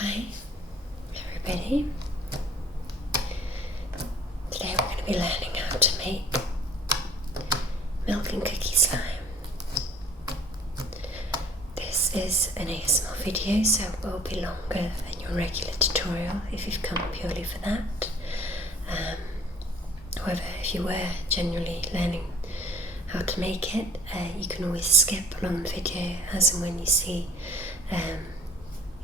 Hi everybody, today we're going to be learning how to make milk and cookie slime. This is an ASMR video, so it will be longer than your regular tutorial if you've come purely for that. However, if you were genuinely learning how to make it, you can always skip along the video as and when you see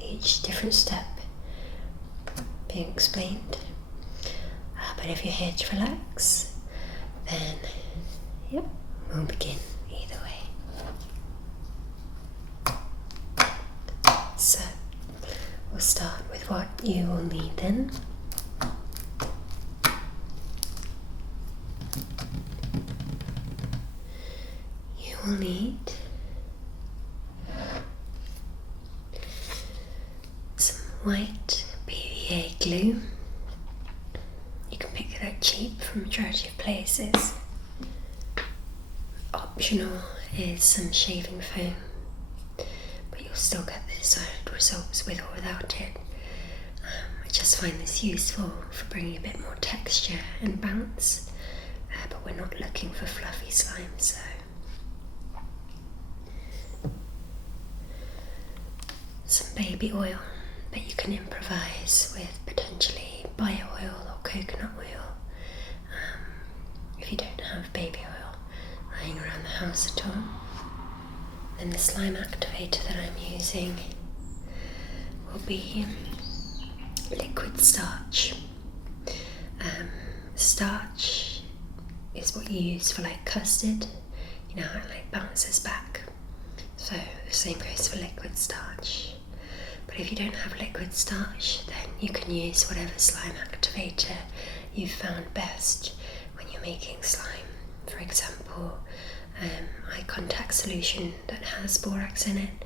each different step being explained. But if you're here to relax, then yep, we'll begin either way. So we'll start with what you will need then. You will need some white PVA glue. You can pick it up cheap from a majority of places. Optional is some shaving foam, but you'll still get the desired results with or without it. I just find this useful for bringing a bit more texture and bounce, but we're not looking for fluffy slime, so some baby oil, but you can improvise with potentially bio oil or coconut oil. If you don't have baby oil lying around the house at all, then the slime activator that I'm using will be liquid starch. Starch is what you use for like custard, you know how it like bounces back, so the same goes for liquid starch. But if you don't have liquid starch, then you can use whatever slime activator you've found best when you're making slime. For example, eye contact solution that has borax in it,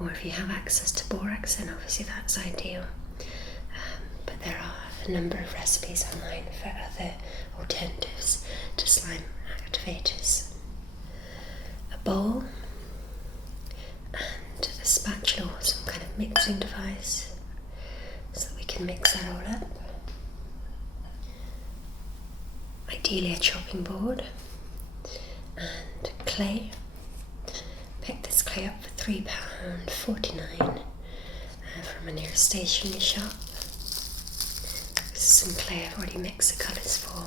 or if you have access to borax, then obviously that's ideal. But there are a number of recipes online for other alternatives to slime activators. A bowl and a spatula or some kind of mixing device so that we can mix that all up. Ideally a chopping board and clay. Picked this clay up for £3.49 from a nearest stationery shop. This is some clay I've already mixed the colours for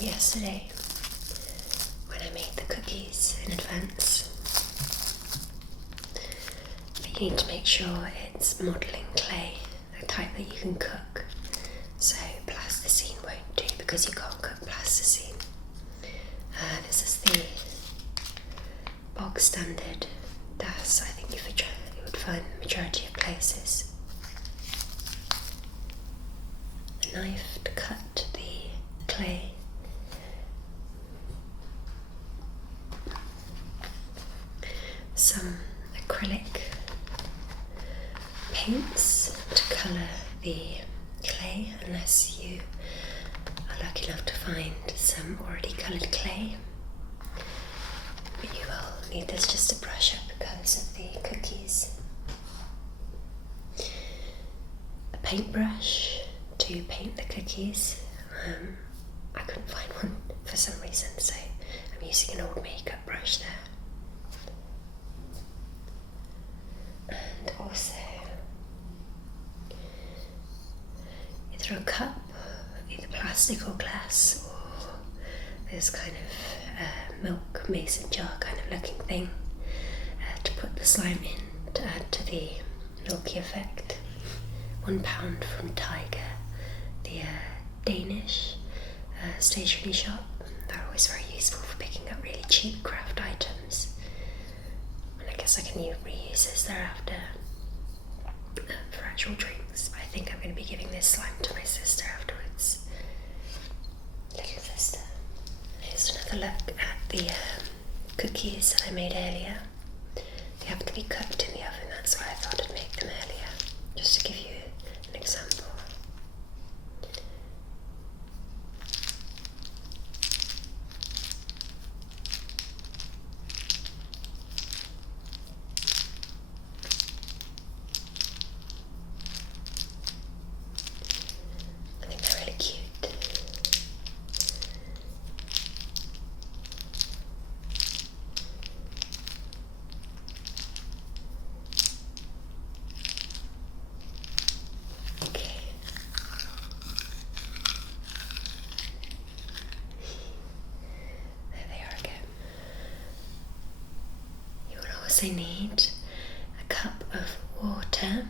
yesterday when I made the cookies in advance. But you need to make sure it's modelling clay, the type that you can cook. So plasticine won't do because you can't cook plasticine. This is the bog standard DAS, I think you would find the majority of places. A knife to cut the clay. Some acrylic paints to colour the clay, unless you are lucky enough to find some already coloured clay. But you will need this just to brush up because of the cookies. A paintbrush to paint the cookies. I couldn't find one for some reason, so I'm using an old makeup brush there. And also either a cup, either plastic or glass, or this kind of milk mason jar kind of looking thing to put the slime in to add to the milky effect. £1 from Tiger, the Danish stationery shop. They're always very useful for picking up really cheap craft items, and I guess I can reuse this thereafter for actual drinks. But I think I'm going to be giving this slime to my sister afterwards. Little sister. Here's another look at the cookies that I made earlier. They have to be cooked in the oven, that's why I thought I'd make them earlier, just to give you an example. need a cup of water,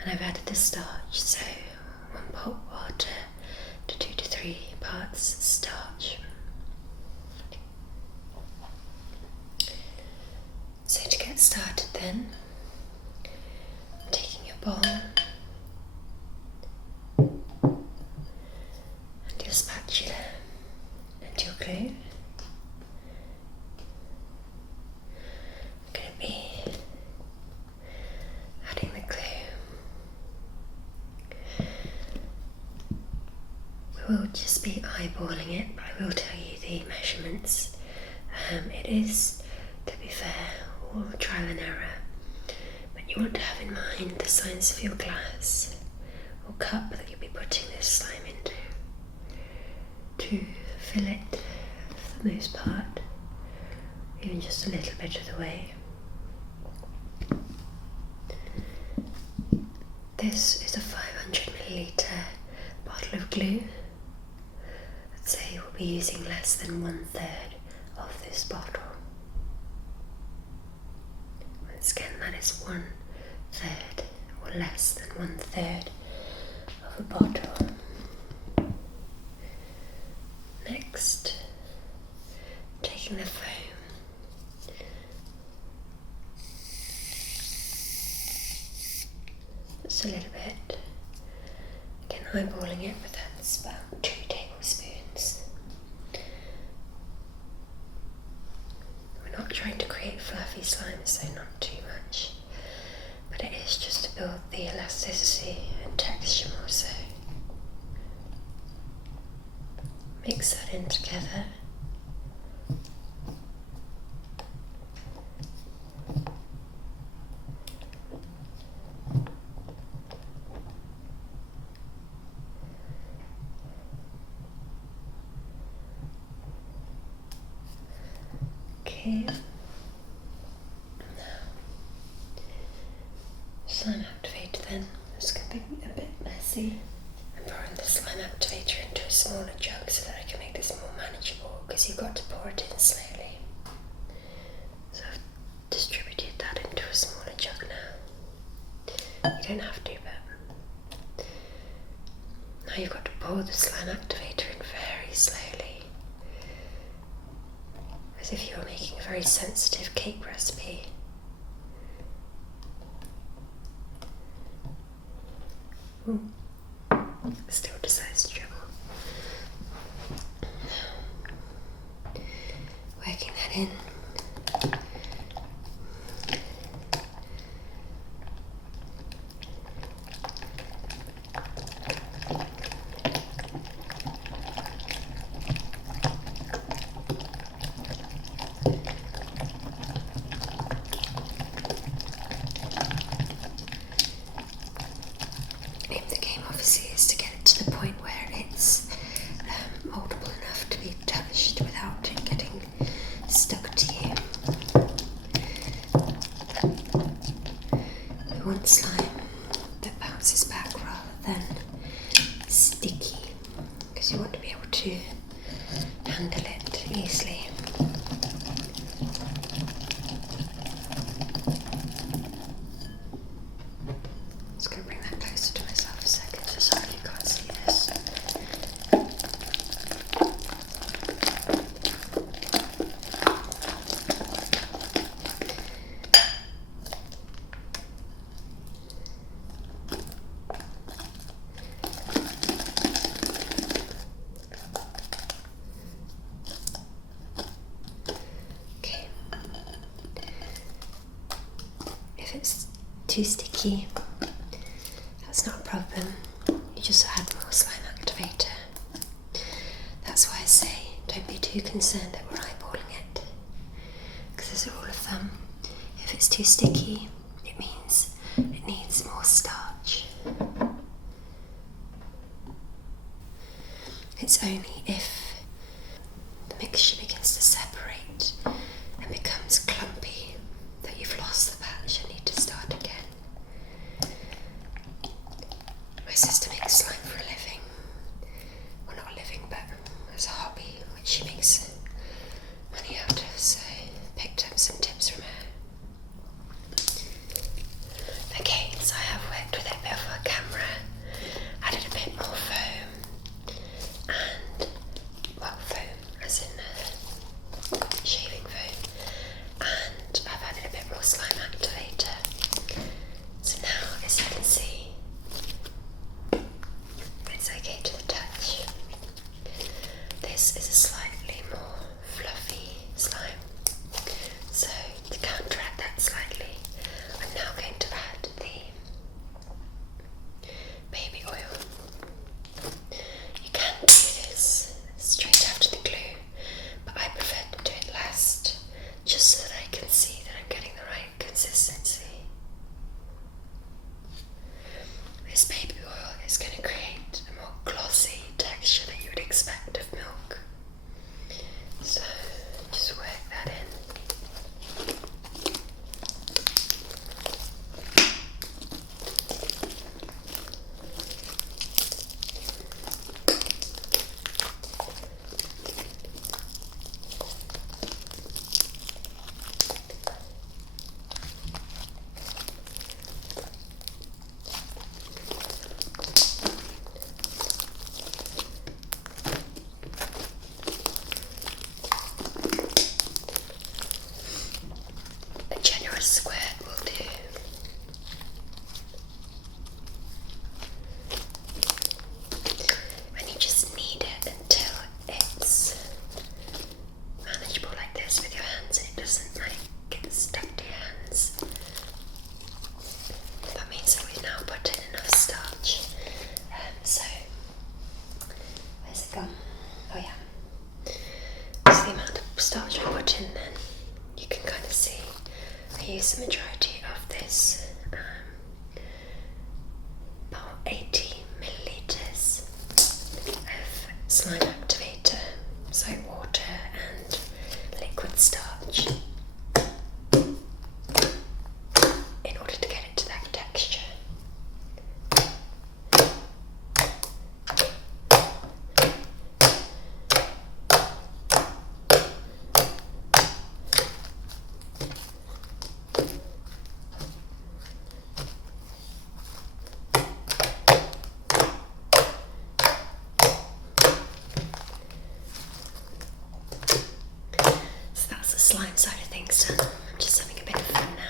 and I've added the starch, so 1 pot water to 2 to 3 parts starch. So to get started then, I'm taking your bowl and your spatula and your glue. I'm going to be adding the glue. We will just be eyeballing it, but I will tell you the measurements. It is, to be fair, all trial and error, but you want to have in mind the size of your glass or cup that you'll be putting this slime into to fill it for the most part, even just a little bit of the way. This is a 500ml bottle of glue. I'd say we'll be using less than 1/3 of this bottle. Once again, that is 1/3 or less than 1/3 of a bottle. Next, taking the foam, just a little bit, again eyeballing it, but that's about 2 tablespoons. We're not trying to create fluffy slime, so not too much, but it is just to build the elasticity and texture more so. Mix that in together. Okay. Now, slime activator then. It's going to be a bit messy. I'm pouring the slime activator into a smaller jug so that I can make this more manageable, because you've got to pour it in slowly. So I've distributed that into a smaller jug now. You don't have to, but now you've got to pour the slime activator in very slowly, as if you were making a very sensitive cake recipe. Ooh. Still decides to dribble. Working that in. Aim the game obviously is to get it to the point where it's moldable enough to be touched without it getting stuck to you. We want slime that bounces back rather than sticky, because you want to be able to handle it easily. Just going to bring that closer to myself a second, so sorry you can't see this. Okay. If it's too sticky, that's not a problem. You just add more slime activator. That's why I say don't be too concerned that we're eyeballing it, because as a rule of thumb, if it's too sticky, it means it needs more starch. It's only if the mixture begins to separate and becomes clumpy that you've lost the batch and need to start again. My sister makes slime for a living. Well, not a living, but as a hobby, which she makes money out of, so I picked up some tips from her. majority of this, about 80 millilitres of slime activator, so water and liquid starch, in order to get it to that texture. Slime side of things done. I'm just having a bit of fun now.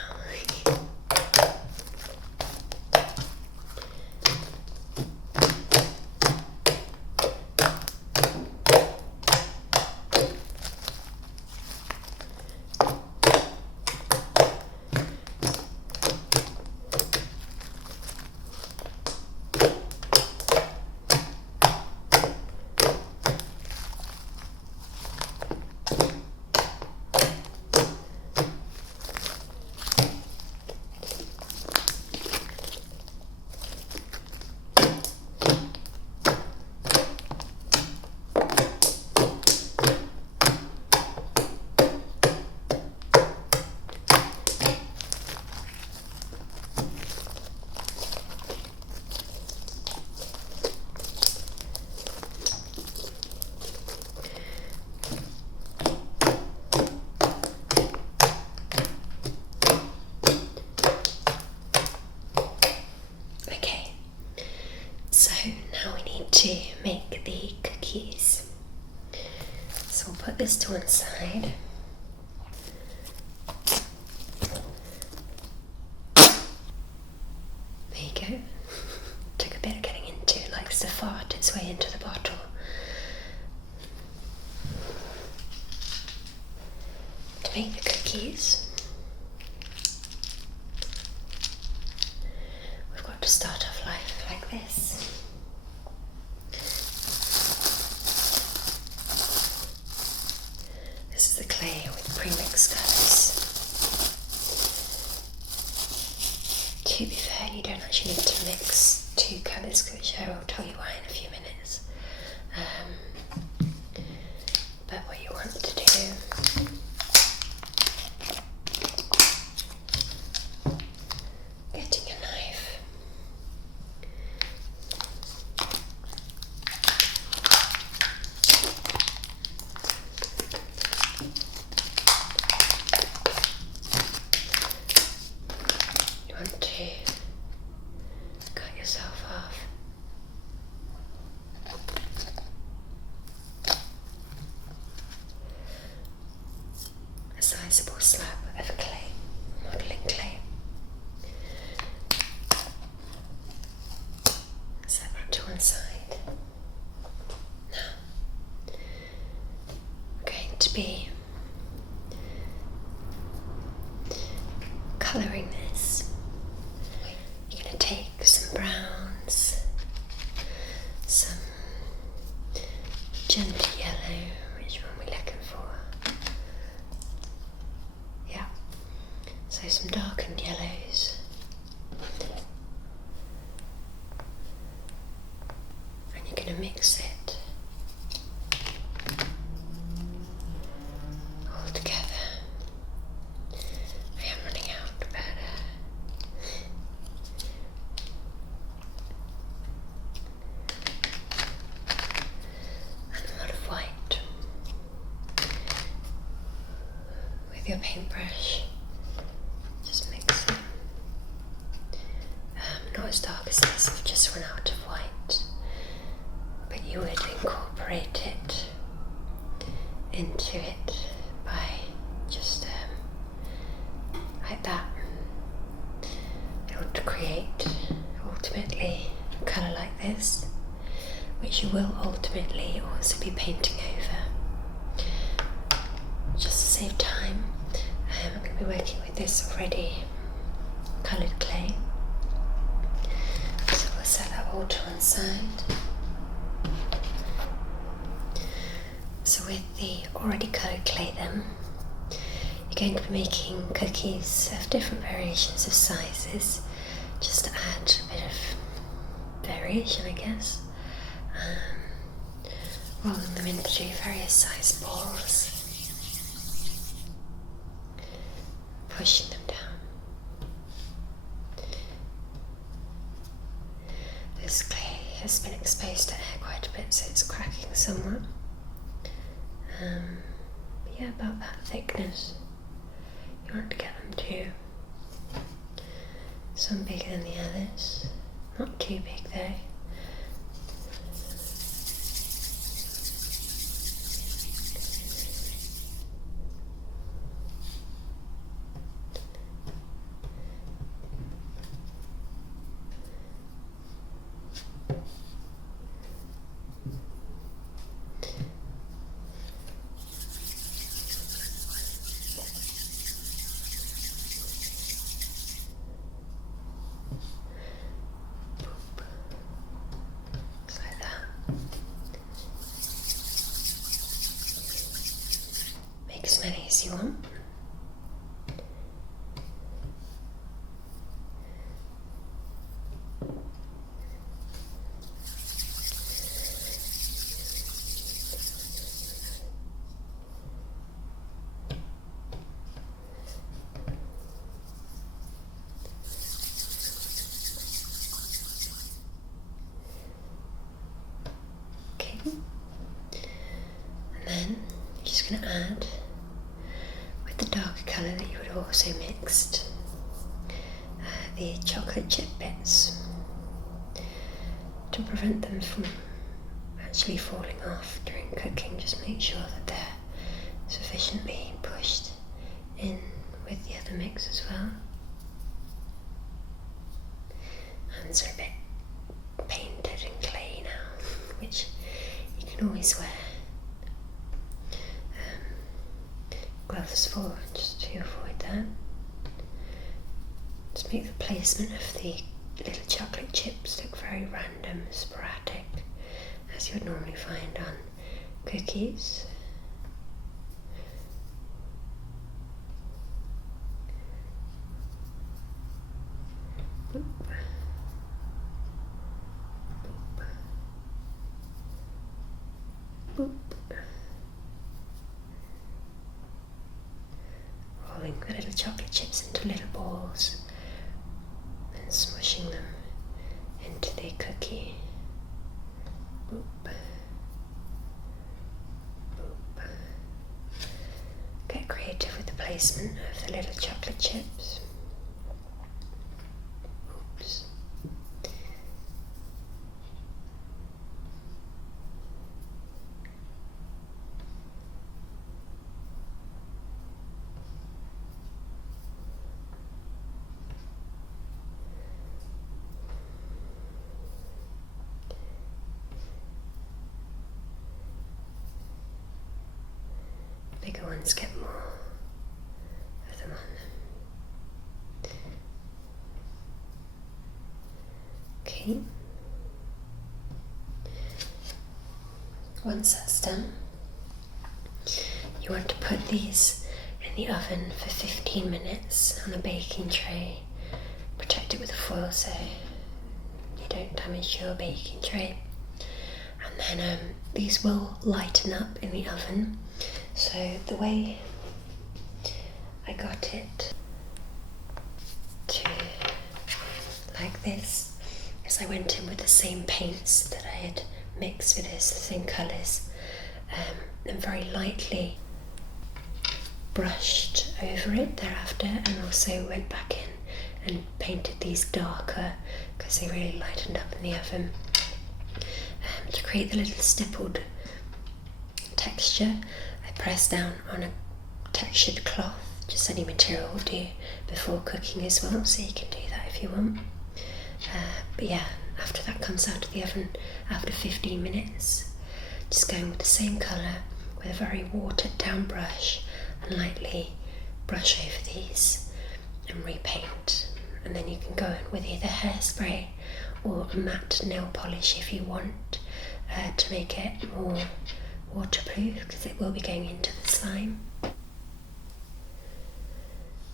To make the cookies. So we'll put this to one side. There you go. Took a bit of getting into. It likes to fart its way into the bottle. To make the cookies, we've got to start off life like this. The clay with pre-mixed colours. To be fair, you don't actually need to mix two colours, which I will tell you why in a few minutes. But what you want to do getting a knife. To cut yourself off. A sizable slab of clay, modelling clay. Set that to one side. Now, I'm going to be colouring this. You're going to take some browns, some gentle yellow, which one are we looking for? Yeah, so some darkened yellows, and you're going to mix it all together. I am running out, but and a lot of white with your paintbrush. Just mix it. Not as dark as this, I've just run out of white, but you would incorporate it into it by just like that. You want to create ultimately a colour like this, which you will ultimately also be painting over. Just to save time, I'm going to be working with this already coloured clay. So we'll set that all to one side. So with the already coloured clay then, you're going to be making cookies of different variations of sizes, just to add a bit of variation, I guess. Rolling them into various size balls, pushing them down. This clay has been exposed to air quite a bit, so it's cracking somewhat. But yeah, about that thickness. You want to get them to some bigger than the others, not too big though. As many as you want. Okay, and then I'm just going to add the darker colour that you would have also mixed, the chocolate chip bits, to prevent them from actually falling off during cooking. Just make sure that they're sufficiently pushed in with the other mix as well. Hands are a bit painted and clay now, which you can always wear gloves for, just to avoid that. Just make the placement of the little chocolate chips look very random, sporadic, as you would normally find on cookies. Boop. Boop. Boop. Rolling the little chocolate chips into little balls and smushing them into the cookie. Boop. Boop. Get creative with the placement of the little chocolate chips. Oops. Bigger ones get more of them on them. Okay. Once that's done, you want to put these in the oven for 15 minutes on a baking tray. Protect it with foil so you don't damage your baking tray. And then these will lighten up in the oven. So the way I got it to like this is I went in with the same paints that I had mixed with this, the same colours, and very lightly brushed over it thereafter, and also went back in and painted these darker because they really lightened up in the oven. To create the little stippled texture, I pressed down on a textured cloth, just any material will do, before cooking as well, so you can do that if you want. But yeah, after that comes out of the oven after 15 minutes, just going with the same colour with a very watered down brush and lightly brush over these and repaint. And then you can go in with either hairspray or a matte nail polish if you want, to make it more waterproof, because it will be going into the slime.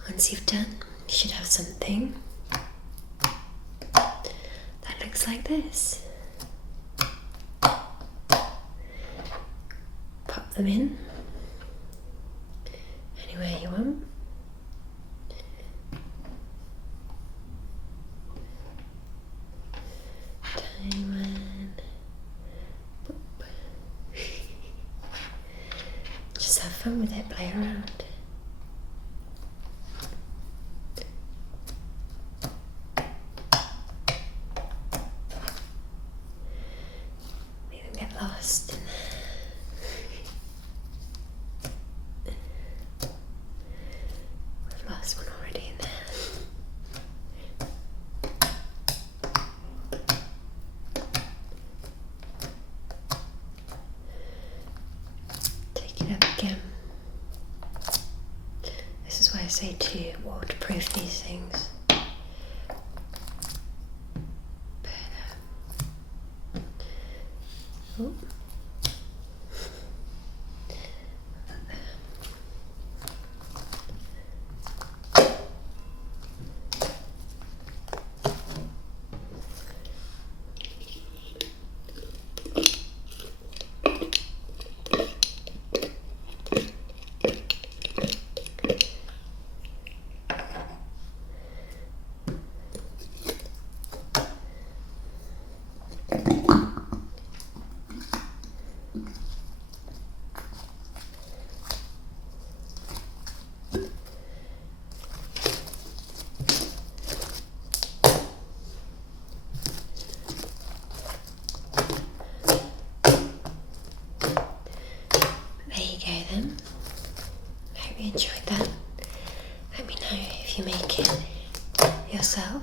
Once you've done, you should have something that looks like this. Pop them in anywhere you want. Tiny one. Boop. Just have fun with it, play around. Lost in there. We've lost one already in there. Take it up again. This is why I say to waterproof these things. Oh. Hope you enjoyed that. Let me know if you make it yourself.